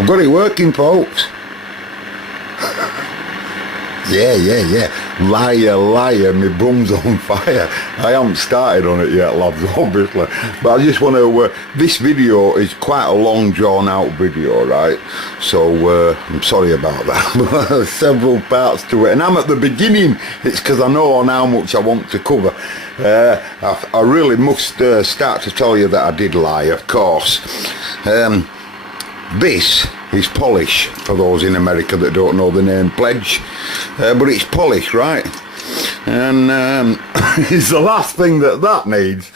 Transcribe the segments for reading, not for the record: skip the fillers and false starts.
I've got it working, folks. Yeah. Liar, my bum's on fire. I haven't started on it yet, lads, obviously. But I just want to, this video is quite a long drawn out video, right? So, I'm sorry about that. There's several parts to it. And I'm at the beginning. It's because I know on how much I want to cover. I really must start to tell you that I did lie, of course. This is polish, for those in America that don't know the name Pledge, but it's polish, right? And it's the last thing that needs,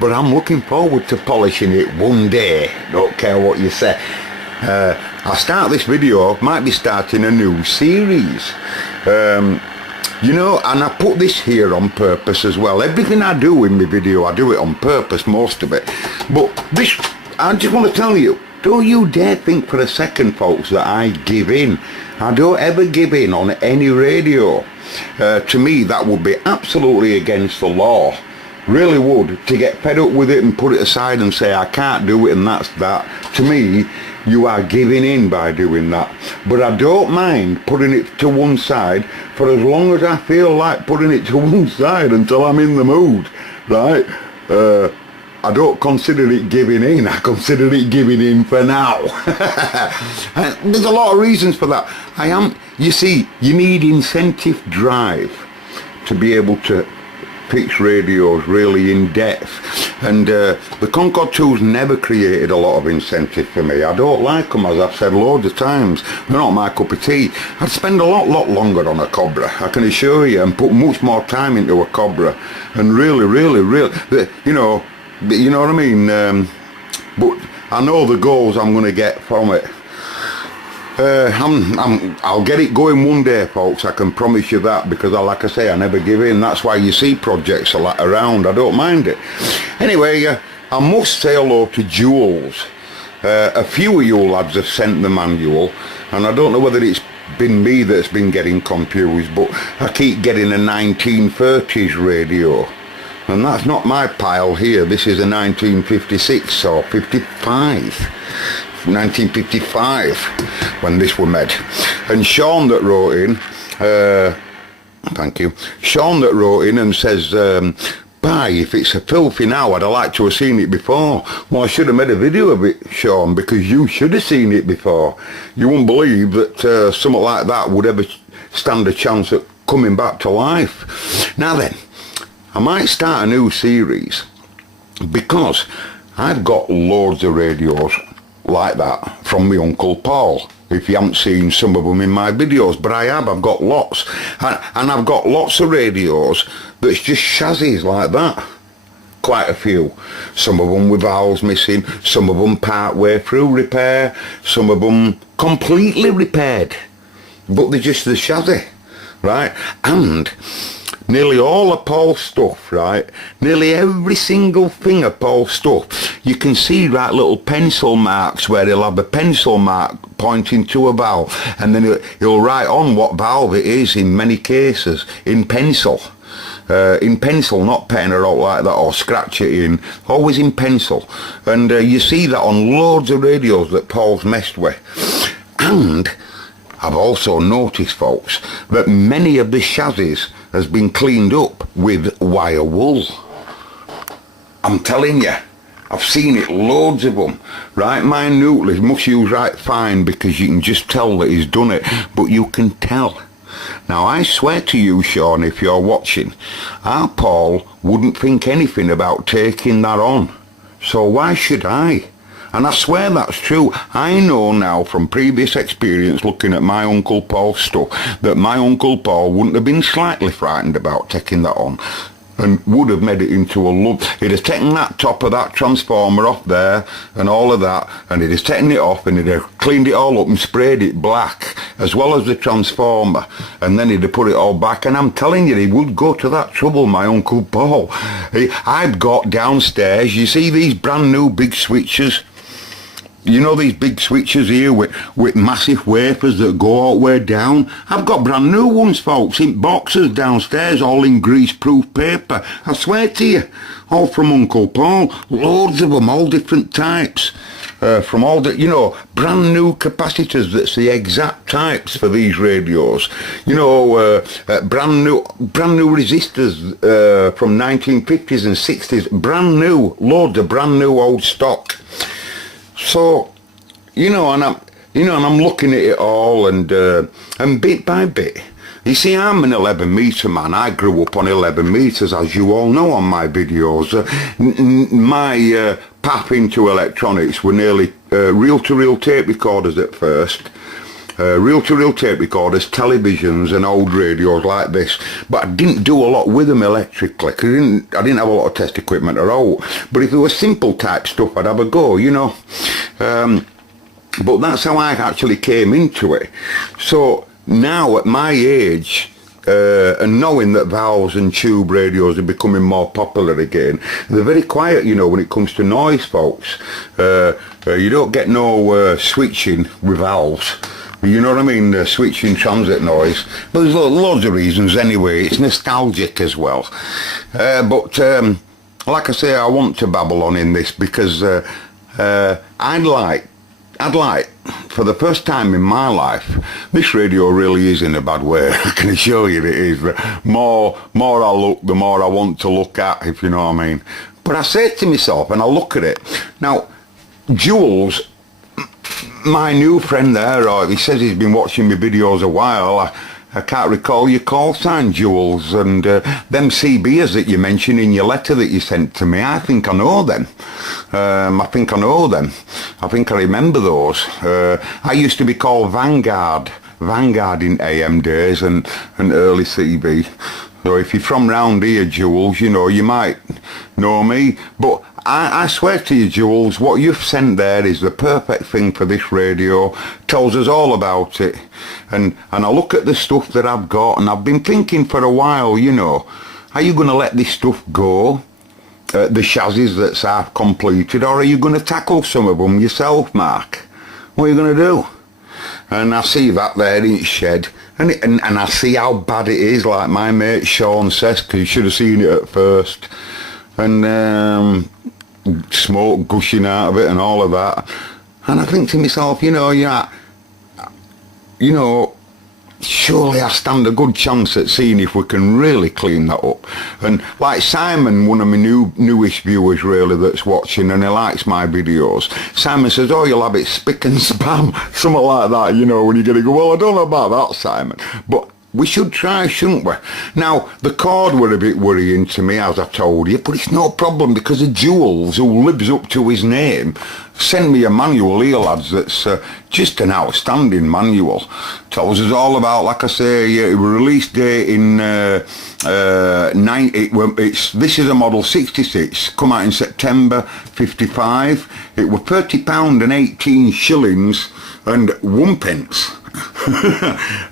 but I'm looking forward to polishing it one day, don't care what you say. I'll start this video, might be starting a new series. You know, and I put this here on purpose as well. Everything I do in my video, I do it on purpose, most of it. But this, I just want to tell you, don't you dare think for a second, folks, that I give in. I don't ever give in on any radio. To me, that would be absolutely against the law. Really would. To get fed up with it and put it aside and say, I can't do it and that's that. To me, you are giving in by doing that. But I don't mind putting it to one side for as long as I feel like putting it to one side until I'm in the mood, right? I don't consider it giving in. I consider it giving in for now. And there's a lot of reasons for that. You see, you need incentive drive to be able to fix radios really in depth. And the Concorde 2's never created a lot of incentive for me. I don't like them, as I've said loads of times. They're not my cup of tea. I'd spend a lot longer on a Cobra, I can assure you, and put much more time into a Cobra. And really, you know what I mean? But I know the goals I'm going to get from it. I'll get it going one day, folks. I can promise you that, because like I say, I never give in. That's why you see projects around. I don't mind it. Anyway, I must say hello to Jules. A few of you lads have sent the manual, and I don't know whether it's been me that's been getting confused, but I keep getting a 1930s radio. And that's not my pile here. This is a 1956 or 55. 1955 when this was made. And Sean that wrote in, thank you, Sean that wrote in and says, "Bye, if it's a filthy now, I'd have liked to have seen it before." Well, I should have made a video of it, Sean, because you should have seen it before. You wouldn't believe that something like that would ever stand a chance at coming back to life. Now then, I might start a new series, because I've got loads of radios like that from my Uncle Paul. If you haven't seen some of them in my videos, but I've got lots. And I've got lots of radios that's just chassis like that. Quite a few. Some of them with valves missing, some of them part way through repair, some of them completely repaired. But they're just the chassis, right? And nearly all of Paul's stuff, right, nearly every single thing of Paul's stuff, you can see right little pencil marks where he'll have a pencil mark pointing to a valve, and then he'll write on what valve it is in many cases, in pencil. Not pen or out like that, or scratch it in, always in pencil. And you see that on loads of radios that Paul's messed with. And I've also noticed, folks, that many of the chassis has been cleaned up with wire wool. I'm telling you, I've seen it, loads of them, right minutely. Must use right fine, because you can just tell that he's done it, but you can tell. Now I swear to you, Sean, if you're watching, our Paul wouldn't think anything about taking that on. So why should I? And I swear that's true. I know now from previous experience looking at my Uncle Paul's stuff that my Uncle Paul wouldn't have been slightly frightened about taking that on, and would have made it into a lump. He'd have taken that top of that transformer off there and all of that, and he'd have taken it off and he'd have cleaned it all up and sprayed it black, as well as the transformer, and then he'd have put it all back. And I'm telling you, he would go to that trouble, my Uncle Paul. I've got downstairs, you see these brand new big switches? You know these big switches here with massive wafers that go all the way down? I've got brand new ones, folks, in boxes downstairs, all in grease-proof paper. I swear to you, all from Uncle Paul. Loads of them, all different types. from all the, brand new capacitors that's the exact types for these radios. Brand new resistors from 1950s and 60s, brand new, loads of brand new old stock. So, and I'm looking at it all, and bit by bit. You see, I'm an 11 metre man. I grew up on 11 metres, as you all know on my videos. My path into electronics were nearly reel-to-reel tape recorders at first. Reel-to-reel tape recorders, televisions and old radios like this. But I didn't do a lot with them electrically, because I didn't have a lot of test equipment at all. But if there was simple type stuff, I'd have a go, But that's how I actually came into it. So now at my age, and knowing that valves and tube radios are becoming more popular again, they're very quiet, when it comes to noise, folks. You don't get no switching with valves. You know what I mean? Switching transit noise. But there's loads of reasons anyway. It's nostalgic as well. But like I say, I want to babble on in this because I'd like, for the first time in my life, this radio really is in a bad way. I can assure you it is. The more I look, the more I want to look at, if you know what I mean. But I say to myself, and I look at it, now, Jules, my new friend there, or he says he's been watching my videos a while, I can't recall your call sign, Jules, and them CBers that you mentioned in your letter that you sent to me, I think I know them. I think I know them. I think I remember those. I used to be called Vanguard in AM days and early CB. So if you're from round here, Jules, you might know me. But I swear to you, Jules, what you've sent there is the perfect thing for this radio. Tells us all about it. And I look at the stuff that I've got, and I've been thinking for a while, are you going to let this stuff go? The chassis that's half completed, or are you going to tackle some of them yourself, Mark? What are you going to do? And I see that there in its shed, and I see how bad it is, like my mate Sean says, because you should have seen it at first. And smoke gushing out of it and all of that. And I think to myself, surely I stand a good chance at seeing if we can really clean that up. And like Simon, one of my newish viewers really that's watching, and he likes my videos, Simon says, oh, you'll have it spick and spam, something like that, when you're going to go, well, I don't know about that, Simon. But we should try, shouldn't we? Now, the cord were a bit worrying to me, as I told you, but it's no problem because of Jules, who lives up to his name, sent me a manual here, lads, that's just an outstanding manual. Tells us all about, like I say, it was release date in this is a model 66, come out in September 55. It was £30 and 18 shillings and 1 pence.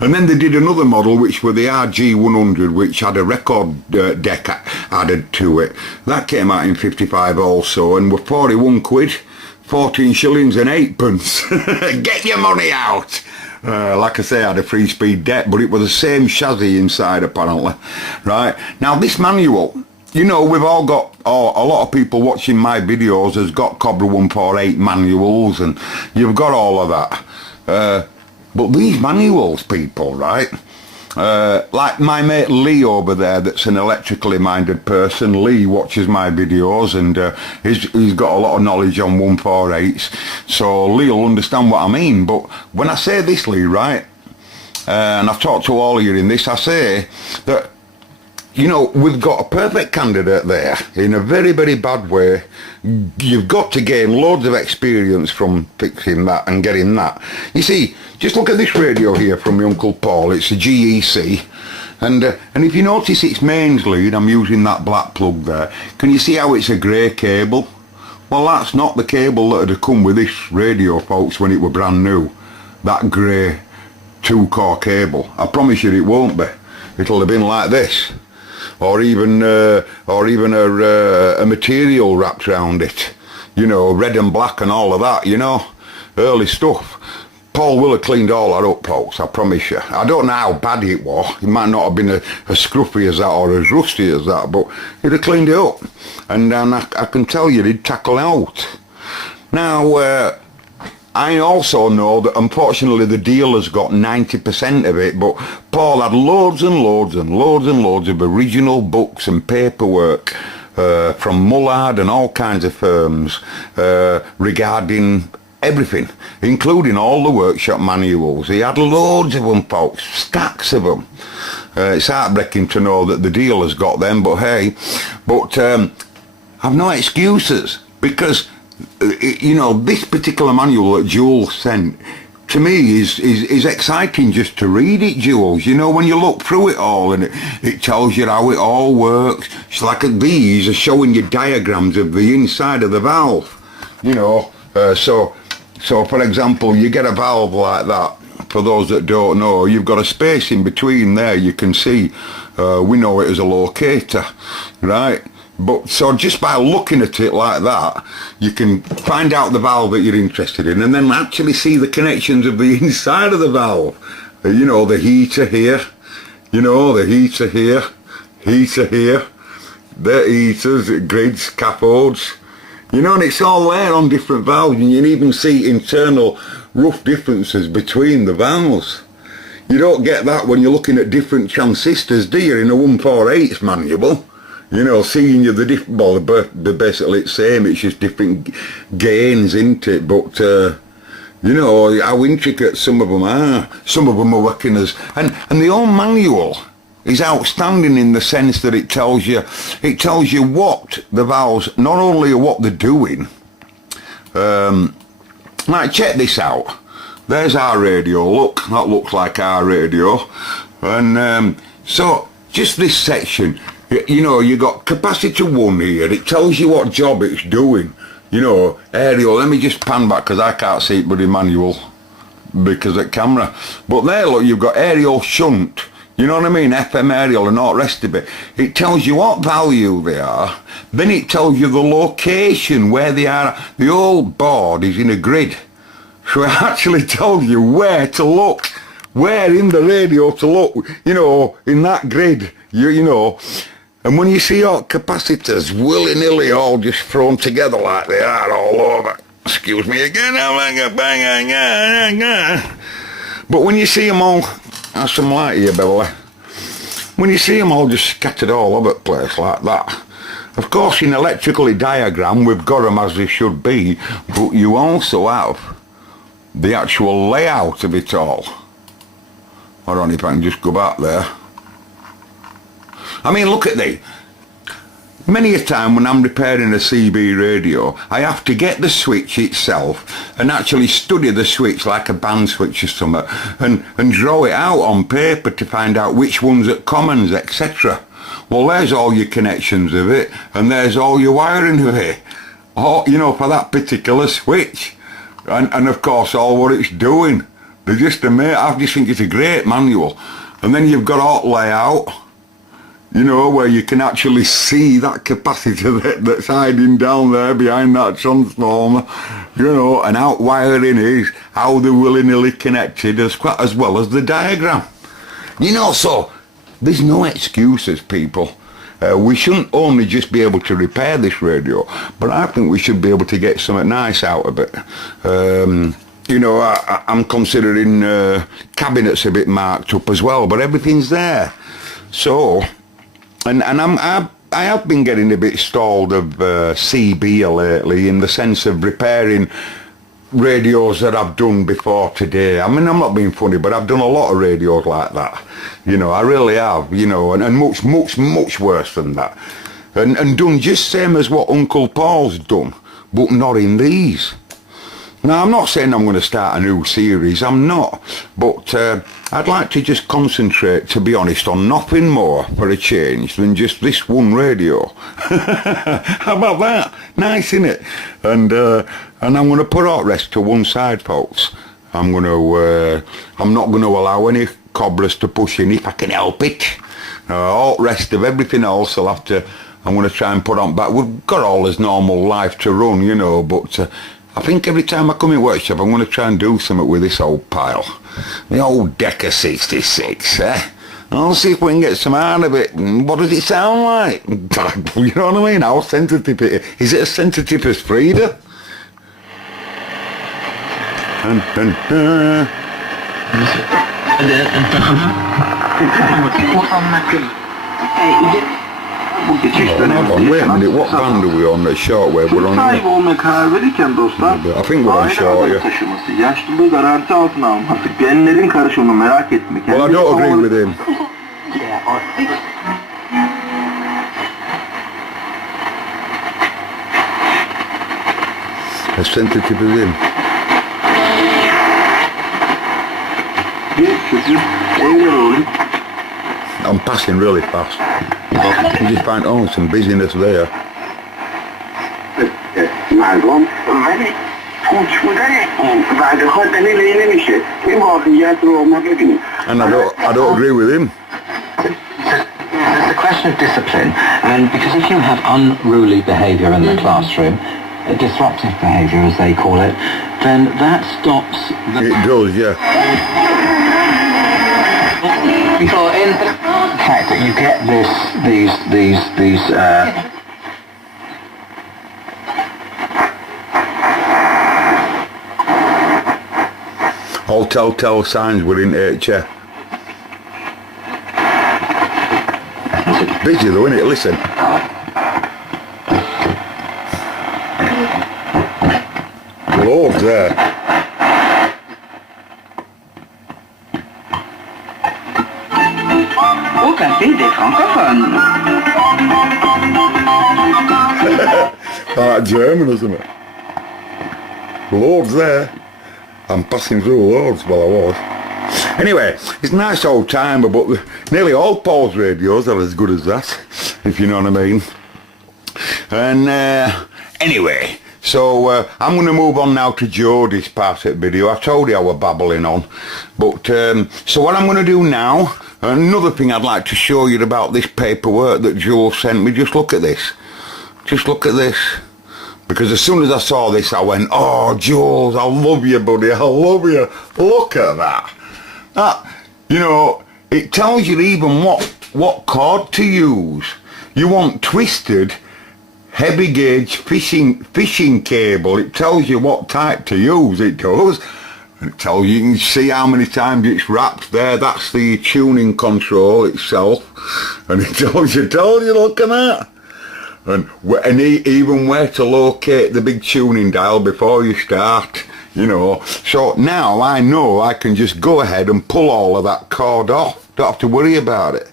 And then they did another model which were the RG100, which had a record deck added to it. That came out in 55 also, and were 41 quid, 14 shillings and 8 pence. Get your money out! Like I say, I had a 3-speed deck, but it was the same chassis inside apparently. Right, now this manual, we've all got, a lot of people watching my videos has got Cobra 148 manuals, and you've got all of that. But these manuals, people, right, like my mate Lee over there, that's an electrically minded person. Lee watches my videos, and he's got a lot of knowledge on 148s, so Lee will understand what I mean. But when I say this, Lee, right, and I've talked to all of you in this, I say that, we've got a perfect candidate there in a very, very bad way. You've got to gain loads of experience from fixing that and getting that. You see, just look at this radio here from my Uncle Paul. It's a GEC. And if you notice its mains lead, I'm using that black plug there. Can you see how it's a grey cable? Well, that's not the cable that had come with this radio, folks, when it were brand new. That grey 2-core cable. I promise you it won't be. It'll have been like this. Or even a material wrapped around it, red and black and all of that, early stuff. Paul will have cleaned all that up, folks, I promise you. I don't know how bad it was. It might not have been as scruffy as that or as rusty as that, but he'd have cleaned it up. And I can tell you, he'd tackle out. Now, I also know that unfortunately the dealer's got 90% of it, but Paul had loads and loads and loads and loads of original books and paperwork from Mullard and all kinds of firms regarding everything, including all the workshop manuals. He had loads of them, folks, stacks of them. It's heartbreaking to know that the dealer's got them, but hey, I've no excuses, because you know, this particular manual that Jules sent to me is exciting just to read it, Jules. You know, when you look through it all and it tells you how it all works. It's like these are showing you diagrams of the inside of the valve, you know. So for example, you get a valve like that. For those that don't know, you've got a space in between there. You can see, we know it as a locator, right? But so just by looking at it like that, you can find out the valve that you're interested in, and then actually see the connections of the inside of the valve. You know, the heater here, you know, the heater here, the heaters, grids, cathodes, you know, and it's all there on different valves, and you can even see internal rough differences between the valves. You don't get that when you're looking at different transistors, do you, in a 148 manual? You know, seeing you the different, well, they're basically the same, it's just different gains, isn't it? But, you know, how intricate some of them are. Some of them are working as, and the whole manual is outstanding in the sense that it tells you what the valves, not only what they're doing, like check this out. There's our radio, look, that looks like our radio. And so, just this section, you know, you got capacitor 1 here, it tells you what job it's doing. You know, aerial, let me just pan back because I can't see it but in manual because of camera. But there, look, you've got aerial shunt, you know what I mean, FM aerial and all the rest of it. It tells you what value they are, then it tells you the location where they are. The whole board is in a grid, so it actually tells you where to look, where in the radio to look, you know, in that grid, you know. And when you see all capacitors willy-nilly all just thrown together like they are all over, excuse me again, but when you see them all, that's some light here, Beverly, when you see them all just scattered all over the place like that, of course in electrically diagram we've got them as they should be, but you also have the actual layout of it all. I don't know if I can just go back there. I mean, look at these. Many a time when I'm repairing a CB radio, I have to get the switch itself and actually study the switch like a band switch or something, and draw it out on paper to find out which one's at commons, etc. Well, there's all your connections of it, and there's all your wiring of it, all, you know, for that particular switch. And of course, all what it's doing. They're just amazing. I just think it's a great manual. And then you've got all layout, you know, where you can actually see that capacitor that's hiding down there behind that transformer, you know, and how wiring is, how they're willy-nilly connected, as well as the diagram. You know, so there's no excuses, people. We shouldn't only just be able to repair this radio, but I think we should be able to get something nice out of it. You know, I'm considering cabinets a bit marked up as well, but everything's there. So, and I have been getting a bit stalled of CB lately, in the sense of repairing radios that I've done before today. I mean, I'm not being funny, but I've done a lot of radios like that. You know, I really have, you know, and much worse than that. And done just same as what Uncle Paul's done, but not in these. Now, I'm not saying I'm going to start a new series, I'm not, but I'd like to just concentrate, to be honest, on nothing more for a change than just this one radio. How about that? Nice, innit? And I'm going to put all the rest to one side, folks. I'm not going to allow any cobblers to push in if I can help it. All the rest of everything else I'm going to try and put on back. We've got all this normal life to run, you know, but I think every time I come in workshop, I'm going to try and do something with this old pile. The old Decca 66, eh? I'll see if we can get some out of it. What does it sound like? You know what I mean? How sensitive it is. Is it as sensitive as Frida? Wait a minute, what band are we on? The shortwave, we're on Sahibi olmaya karar verirken dostlar, I think we're on short, yeah. taşıması, yaşlılığı garanti altına alması, genlerin karışımını merak etmek. Well, I don't agree with him. As sensitive as him. I'm passing really fast. You just find some busyness there. And I don't agree with him. It's a question of discipline, and because if you have unruly behaviour in the classroom, disruptive behaviour as they call it, then that stops the... It does, yeah. Because in the fact that you get these all telltale signs within HF. Busy though, isn't it? Listen. Lord there. Au café des francophones. Like German, isn't it? Lord's there. I'm passing through Lord's, well I was. Anyway, it's a nice old timer, but nearly all Paul's radios are as good as that, if you know what I mean. And anyway, so I'm going to move on now to Jodie's part of the video. I told you I was babbling on. But so what I'm going to do now, another thing I'd like to show you about this paperwork that Joe sent me. Just look at this. Just look at this. Because as soon as I saw this, I went, oh, Jules, I love you, buddy. I love you. Look at that. That, you know, it tells you even what cord to use. You want twisted, heavy gauge fishing cable. It tells you what type to use. It does. And it tells you, you can see how many times it's wrapped there. That's the tuning control itself. And it tells you, look at that. And even where to locate the big tuning dial before you start, you know. So now I know I can just go ahead and pull all of that cord off. Don't have to worry about it.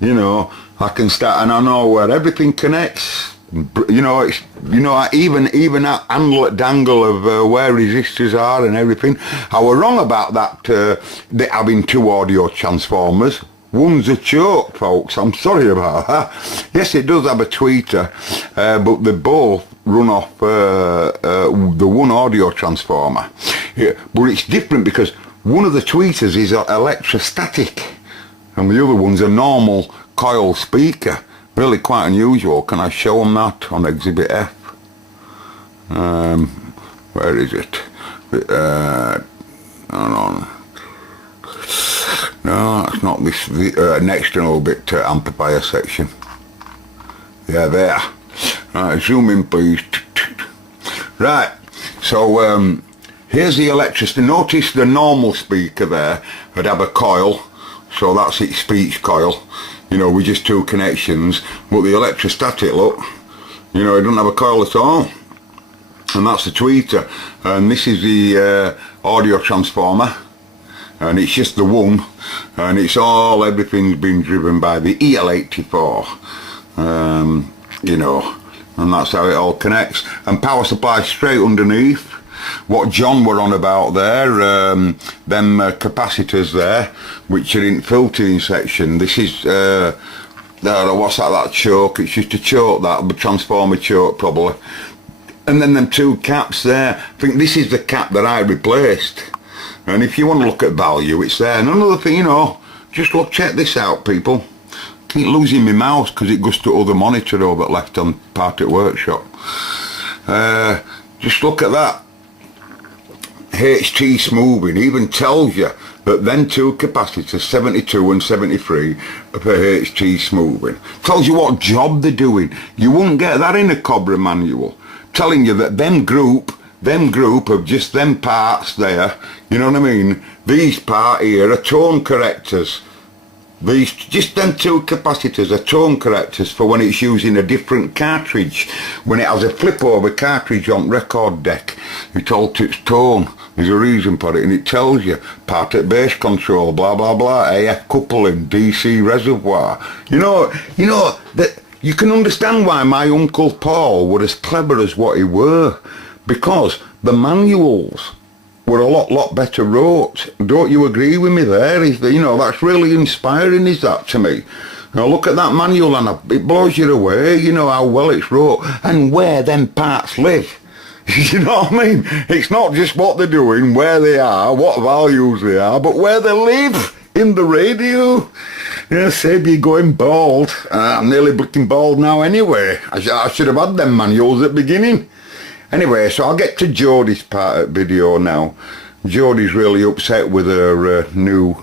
You know, I can start, and I know where everything connects. You know, it's, you know, even that dangle of where resistors are and everything. I was wrong about that, having two audio transformers. One's a choke, folks. I'm sorry about that. Yes, it does have a tweeter, but they both run off the one audio transformer. Yeah, but it's different because one of the tweeters is electrostatic and the other one's a normal coil speaker. Really quite unusual. Can I show them that on Exhibit F? Where is it? Hold on. No, that's not this. An external bit amplifier section. Yeah, there. Right, zoom in, please. Right. So here's the electricity. Notice the normal speaker there would have a coil. So that's its speech coil. You know, with just two connections. But the electrostatic, look, you know, it doesn't have a coil at all. And that's the tweeter. And this is the audio transformer. And it's just the one. And it's all, everything's been driven by the EL84. You know, and that's how it all connects. And power supply straight underneath. What John were on about there, them capacitors there, which are in filtering section. This is, what's that choke? It's just a choke, that, the transformer choke probably. And then them two caps there. I think this is the cap that I replaced. And if you want to look at value, it's there. And another thing, you know, just look, check this out, people. I keep losing my mouse because it goes to other monitor over left on part at workshop. Just look at that. HT smoothing even tells you that then two capacitors, 72 and 73, are for HT smoothing. Tells you what job they're doing. You wouldn't get that in a Cobra manual. Telling you that them group them group of just them parts there, you know what I mean? These part here are tone correctors. These, just them two capacitors are tone correctors for when it's using a different cartridge. When it has a flip over cartridge on record deck, it alters tone. There's a reason for it, and it tells you part at base control, blah blah blah, AF coupling, DC reservoir. You know that you can understand why my Uncle Paul were as clever as what he were, because the manuals were a lot better wrote. Don't you agree with me there? You know, that's really inspiring, is that, to me? Now look at that manual and it blows you away, you know, how well it's wrote and where them parts live. You know what I mean? It's not just what they're doing, where they are, what values they are, but where they live in the radio. Yeah, save you going bald. I'm nearly blinking bald now anyway. I should have had them manuals at the beginning. Anyway, so I'll get to Jodie's part of the video now. Jodie's really upset with her new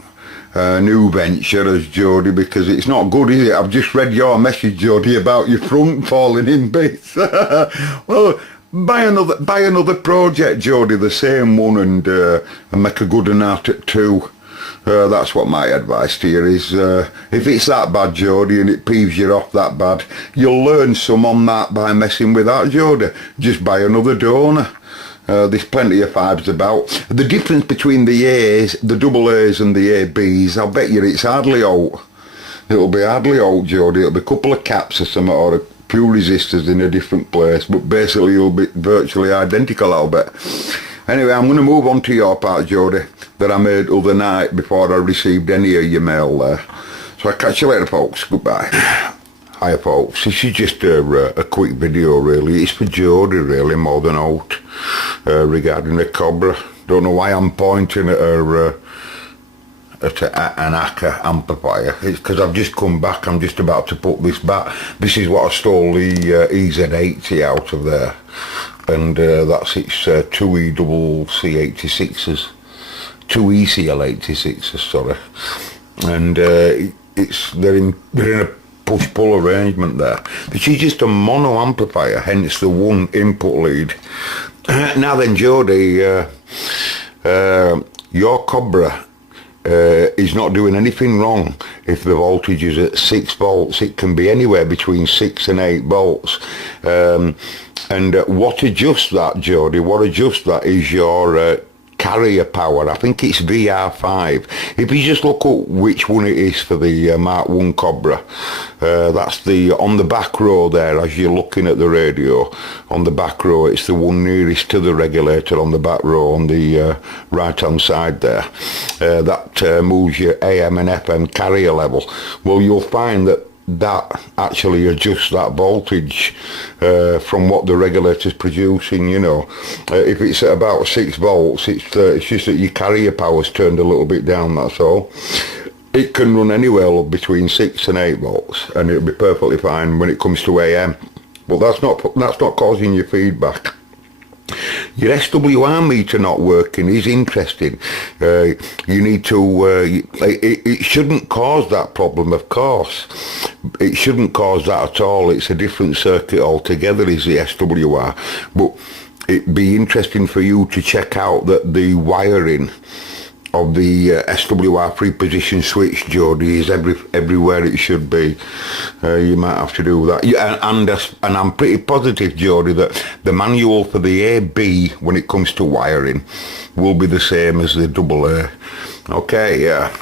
venture as Jodie, because it's not good, is it? I've just read your message, Jodie, about your front falling in bits. Well, buy another project, Jodie, the same one, and make a good one out at 2. That's what my advice to you is. If it's that bad, Jodie, and it peeves you off that bad, you'll learn some on that by messing with that, Jodie. Just buy another donor. There's plenty of 5s about. The difference between the A's, the double A's and the AB's, I'll bet you it's hardly out. It'll be hardly out, Jodie. It'll be a couple of caps or something, or a few resistors in a different place, but basically it'll be virtually identical, I'll bet. Anyway, I'm going to move on to your part, Jodie, that I made other night before I received any of your mail there. So I'll catch you later, folks. Goodbye. Hi, folks. This is just a quick video, really. It's for Jodie, really, more than out, regarding the Cobra. Don't know why I'm pointing at her, at an Akka amplifier. It's because I've just come back. I'm just about to put this back. This is what I stole the EZ80 out of there. And that's its 2 ECC86s, 2 ECL86s, sorry. And they're in a push-pull arrangement there. This is just a mono amplifier, hence the one input lead. Now then, Jodie, your Cobra is not doing anything wrong. If the voltage is at 6 volts, it can be anywhere between 6 and 8 volts. And what adjusts that, Jodie, what adjusts that is your carrier power. I think it's VR5. If you just look up which one it is for the Mark 1 Cobra, that's the on the back row there as you're looking at the radio. On the back row, it's the one nearest to the regulator on the back row on the right hand side there. That moves your AM and FM carrier level. Well, you'll find that actually adjusts that voltage from what the regulator's producing, you know. If it's at about 6 volts, it's just that your carrier power's turned a little bit down, that's all. It can run anywhere between 6 and 8 volts, and it'll be perfectly fine when it comes to AM. But that's not causing your feedback. Your SWR meter not working is interesting. You need to, it shouldn't cause that problem, of course. It shouldn't cause that at all. It's a different circuit altogether, is the SWR. But it'd be interesting for you to check out that the wiring of the SWR 3-position switch, Jodie, is everywhere it should be. You might have to do that. Yeah, and I'm pretty positive, Jodie, that the manual for the AB when it comes to wiring will be the same as the AA. Okay, yeah.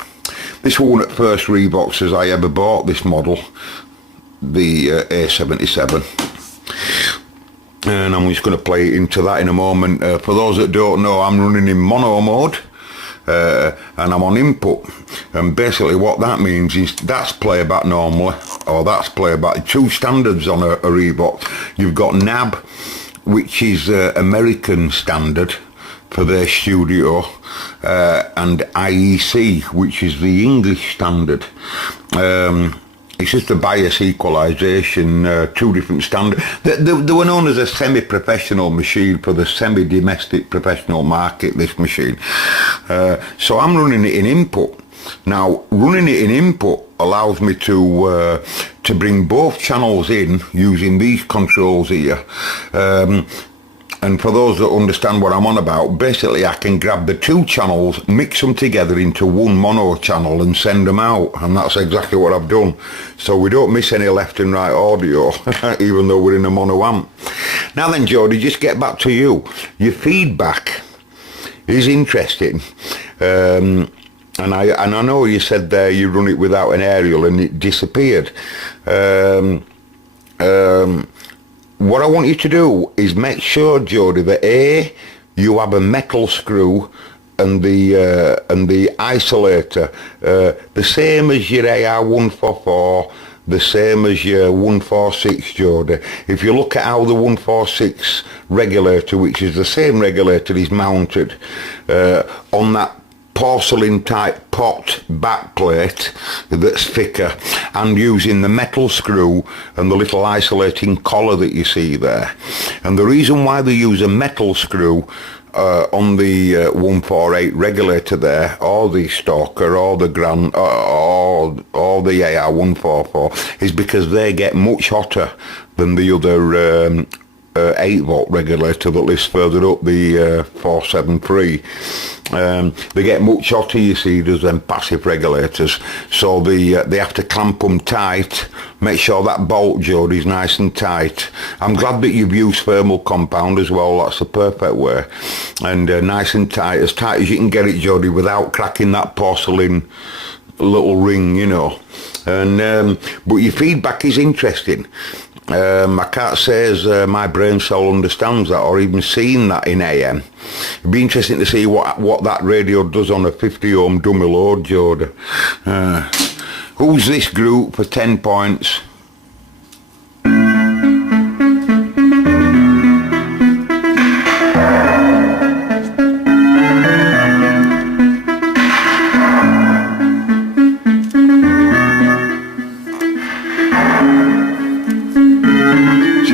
This one at first Reeboks as I ever bought this model, the A77. And I'm just going to play into that in a moment. For those that don't know, I'm running in mono mode. And I'm on input, and basically what that means is that's playback normally, or that's playback. 2 standards on a Reebok. You've got NAB, which is American standard for their studio, and IEC, which is the English standard. It's just a bias equalisation, 2 different standards. They were known as a semi-professional machine for the semi-domestic professional market, this machine. So I'm running it in input. Now, running it in input allows me to bring both channels in using these controls here. And for those that understand what I'm on about, basically I can grab the two channels, mix them together into one mono channel and send them out, and that's exactly what I've done. So we don't miss any left and right audio, even though we're in a mono amp. Now then, Jody, just get back to you. Your feedback is interesting. And I know you said there you run it without an aerial and it disappeared. What I want you to do is make sure, Jody, that you have a metal screw and the isolator, the same as your AR144, the same as your 146, Jody. If you look at how the 146 regulator, which is the same regulator, is mounted on that porcelain type pot backplate that's thicker, and using the metal screw and the little isolating collar that you see there. And the reason why they use a metal screw on the 148 regulator there, or the Stalker, or the Grand, or the AR144, is because they get much hotter than the other 8 volt regulator that lives further up, the 473. They get much hotter, you see, than passive regulators, so they have to clamp them tight, make sure that bolt, Jody, is nice and tight. I'm glad that you've used thermal compound as well, that's the perfect way, and nice and tight as you can get it, Jody, without cracking that porcelain little ring, you know. And but your feedback is interesting. I can't say as my brain cell understands that or even seen that in AM. It'd be interesting to see what that radio does on a 50 ohm dummy load, Jody. Who's this group for 10 points?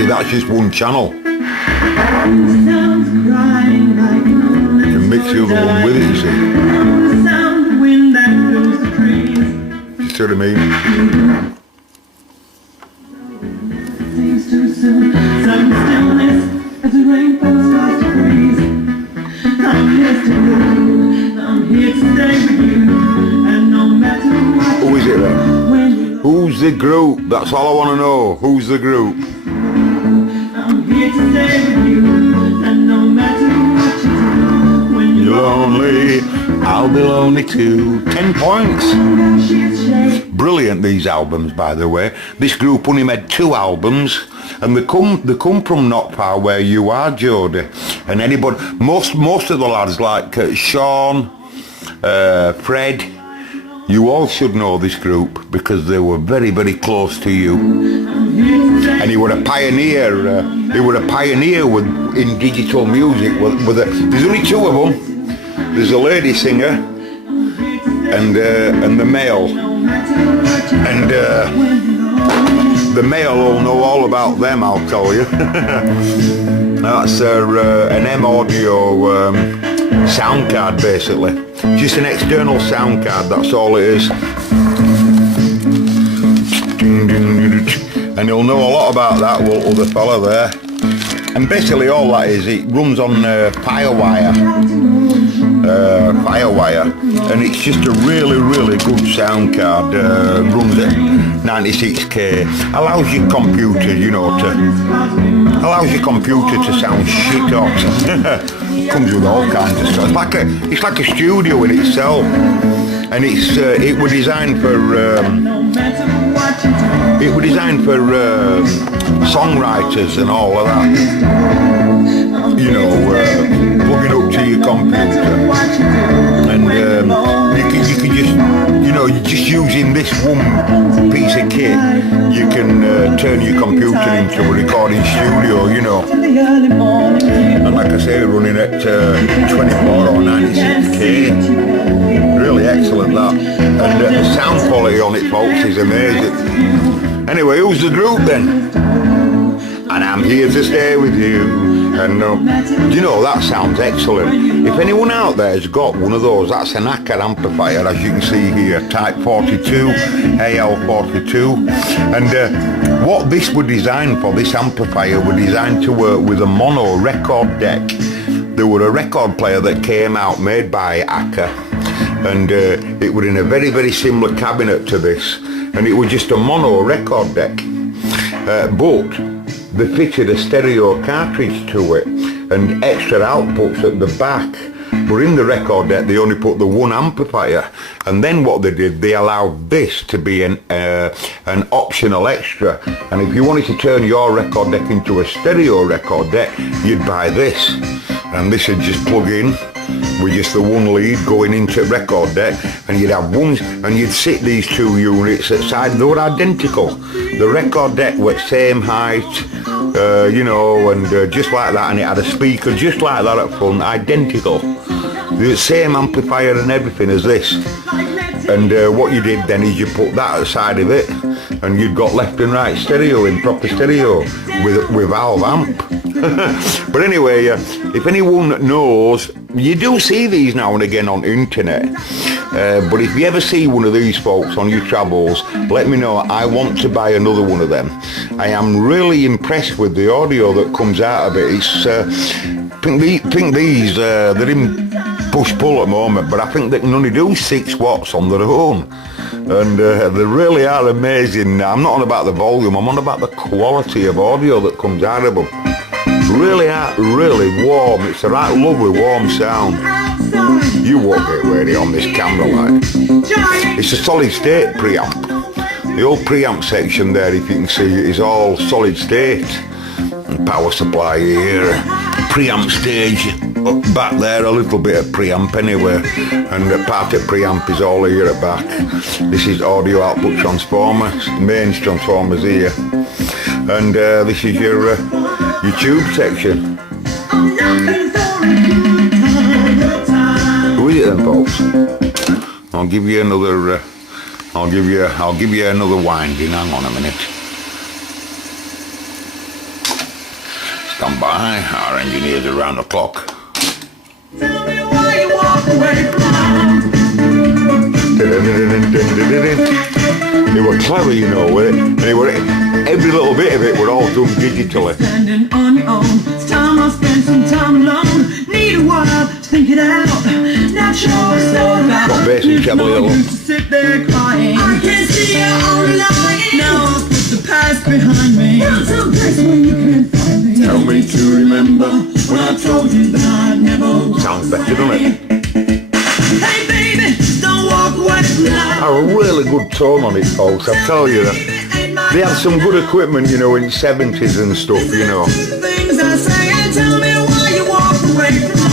That's just one channel. You can mix the other one with it, you see. You see what I mean? Who is it then? Who's the group? That's all I want to know. Who's the group? You're lonely, I'll be lonely too. 10 points. Brilliant, these albums, by the way. This group only made 2 albums, and they come from not far where you are, Jody. And anybody, most of the lads like Sean, Fred, you all should know this group because they were very, very close to you. And he was a pioneer. He was a pioneer in digital music. There's only 2 of them. There's a lady singer and the male. And the male will know all about them, I'll tell you. That's an M audio sound card, basically. Just an external sound card. That's all it is. And you'll know a lot about that other fella there. And basically all that is, it runs on firewire, and it's just a really, really good sound card. Runs at 96k. Allows your computer, you know, to sound shit hot. Comes with all kinds of stuff. It's like a studio in itself, and it was designed for songwriters and all of that. You know, plugging up to your computer, and you can just, you know, just using this one piece of kit, you can turn your computer into a recording studio, you know. And like I say, running at 24 or 96k, really excellent that. And the sound quality on it, folks, is amazing. Anyway, who's the group then? and I'm here to stay with you. And you know, that sounds excellent. If anyone out there has got one of those, that's an Decca amplifier, as you can see here, Type 42, AL42. And what this were designed for, this amplifier were designed to work with a mono record deck. There were a record player that came out made by Decca, and it was in a very, very similar cabinet to this, and it was just a mono record deck. But they fitted a stereo cartridge to it and extra outputs at the back. But in the record deck they only put the one amplifier, and then what they did, they allowed this to be an optional extra. And if you wanted to turn your record deck into a stereo record deck, you'd buy this, and this would just plug in with just the one lead going into record deck, and you'd have one, and you'd sit these two units at side. They were identical. The record deck was same height, you know, and just like that, and it had a speaker just like that up front, identical. The same amplifier and everything as this. And what you did then is you put that at the side of it, and you've got left and right stereo in proper stereo with valve amp. But anyway, if anyone knows, you do see these now and again on internet, but if you ever see one of these folks on your travels, let me know. I want to buy another one of them. I am really impressed with the audio that comes out of it. It's think these they're in push-pull at the moment, but I think they can only do 6 watts on their own, and they really are amazing. I'm not on about the volume, I'm on about the quality of audio that comes out of them. Really are really warm. It's a right lovely warm sound. You won't get ready on this camera light. It's a solid state preamp. The old preamp section there, if you can see, is all solid state. And power supply here, preamp stage up back there, a little bit of preamp anyway, and the part of preamp is all here at back. This is audio output transformer, mains transformers here, and this is your tube section. Who is it then, folks? I'll give you another. I'll give you another winding. Hang on a minute. Stand by. Our engineers are round the clock. Tell me why you walk away from. They were clever, you know, with it. They were, every little bit of it were all done digitally. Standing on your own, it's time I'll spend some time alone. Need a while to think it out. Not sure so about. Got bass and treble a little. Used to sit there crying. I can see you online. Now I'll put the past behind me. Now some place where you can find me. Tell me to remember when I told you that I'd never. Sounds better, doesn't it? Hey baby, don't walk away from life. A really good tone on it, folks, I tell you that. They had some good equipment, you know, in the 70s and stuff, you know. Things I say and tell me why you walk away from.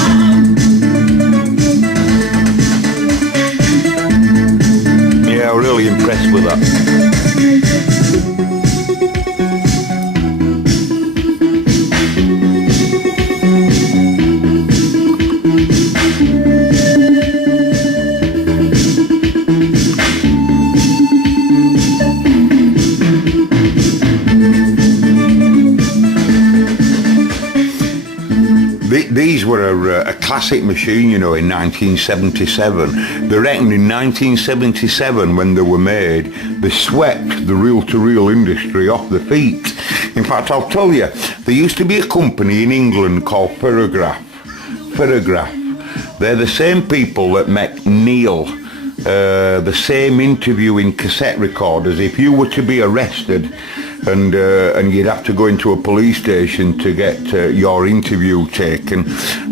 Yeah, really impressed with that. These were a classic machine, you know, in 1977. They reckon in 1977, when they were made, they swept the reel-to-reel industry off the feet. In fact, I'll tell you, there used to be a company in England called Photograph. They're the same people that make Neil, the same interviewing cassette recorders. If you were to be arrested, and you'd have to go into a police station to get your interview taken.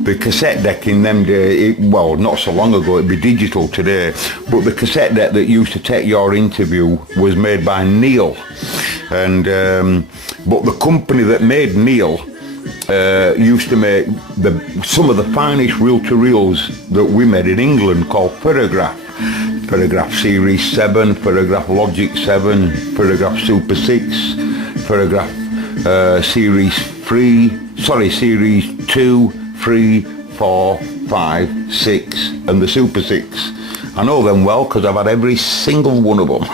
The cassette deck in them days, well, not so long ago, it'd be digital today, but the cassette deck that used to take your interview was made by Neil. And but the company that made Neil used to make some of the finest reel-to-reels that we made in England, called Photograph. Photograph Series 7, Photograph Logic 7, Photograph Super 6, Photograph Series 2, 3, 4, 5, 6 and the Super 6. I know them well because I've had every single one of them.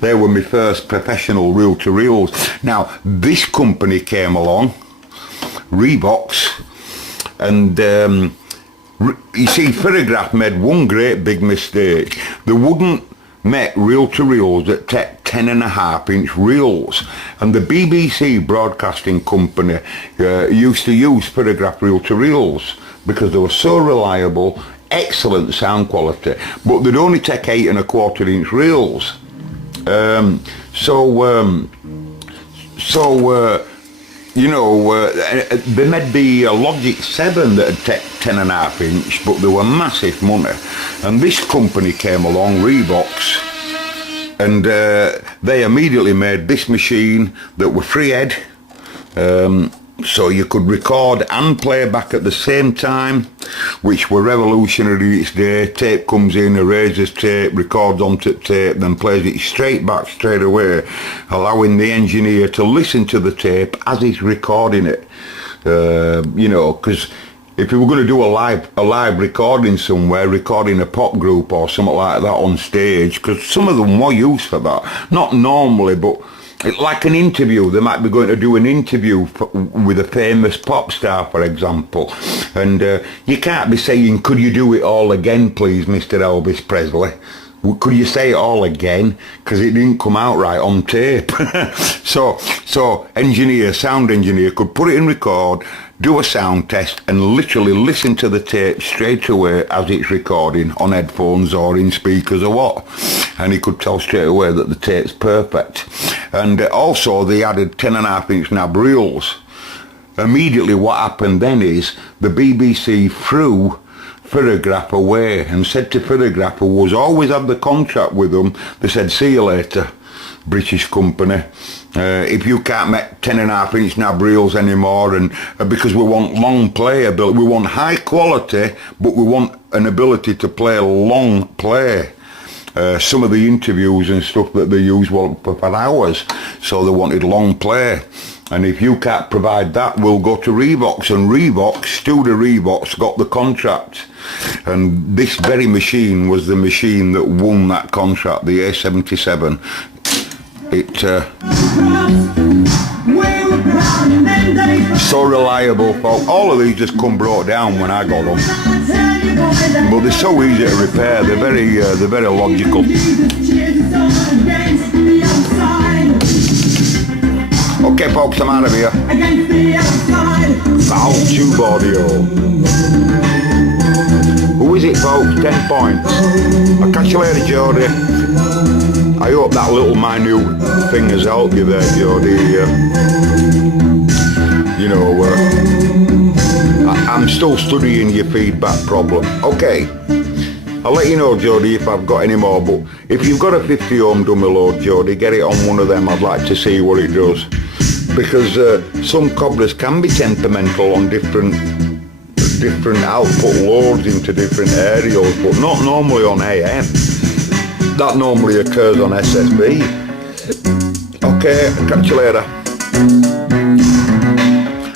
They were my first professional reel-to-reels. Now, this company came along, Reeboks, and you see, Photograph made one great big mistake. They wouldn't make reel-to-reels that take 10.5-inch reels, and the BBC broadcasting company used to use Photograph reel-to-reels because they were so reliable, excellent sound quality, but they'd only take 8.25-inch reels. You know, they made the Logic 7 that had take 10.5-inch, but they were massive money. And this company came along, Reeboks, and they immediately made this machine that were free head, so you could record and play back at the same time, which were revolutionary its day. Tape comes in, erases tape, records onto tape, then plays it straight back straight away, allowing the engineer to listen to the tape as he's recording it. You know, because if you were going to do a live recording somewhere, recording a pop group or something like that on stage, because some of them were used for that, not normally, but like an interview, they might be going to do an interview with a famous pop star, for example, and you can't be saying, could you do it all again please, Mr. Elvis Presley? Could you say it all again? Because it didn't come out right on tape. so sound engineer could put it in record, do a sound test, and literally listen to the tape straight away as it's recording on headphones or in speakers or what. And he could tell straight away that the tape's perfect. And also they added 10.5-inch nab reels. Immediately what happened then is the BBC threw Photograph away and said to Photograph, who was always had the contract with them, they said, see you later, British company. If you can't make 10.5-inch nab reels anymore, and because we want long playability, we want high quality, but we want an ability to play long play. Some of the interviews and stuff that they used were for hours, so they wanted long play. And if you can't provide that, we'll go to Reeboks. And Reeboks, Studio Reeboks, got the contract. And this very machine was the machine that won that contract, the A77. So reliable, folks. All of these just come brought down when I got them, but they're so easy to repair. They're very logical. Okay, folks, I'm out of here. Foul Tube Audio. Who is it, folks? 10 points. I'll catch you later, Jody. I hope that little minute thing has helped you there, Jody. You know, I'm still studying your feedback problem. Okay, I'll let you know, Jody, if I've got any more, but if you've got a 50 ohm dummy load, Jody, get it on one of them. I'd like to see what it does, because some cobblers can be temperamental on different output loads into different areas, but not normally on AM. That normally occurs on SSB. Okay, catch you later.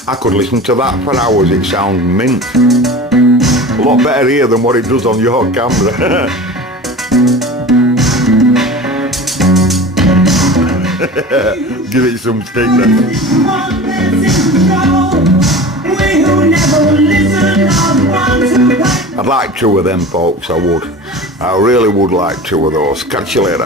I could listen to that for hours, it sounds mint. A lot better here than what it does on your camera. Give it some stick then. I'd like two of them, folks, I would. I really would like two of those. Catch you later.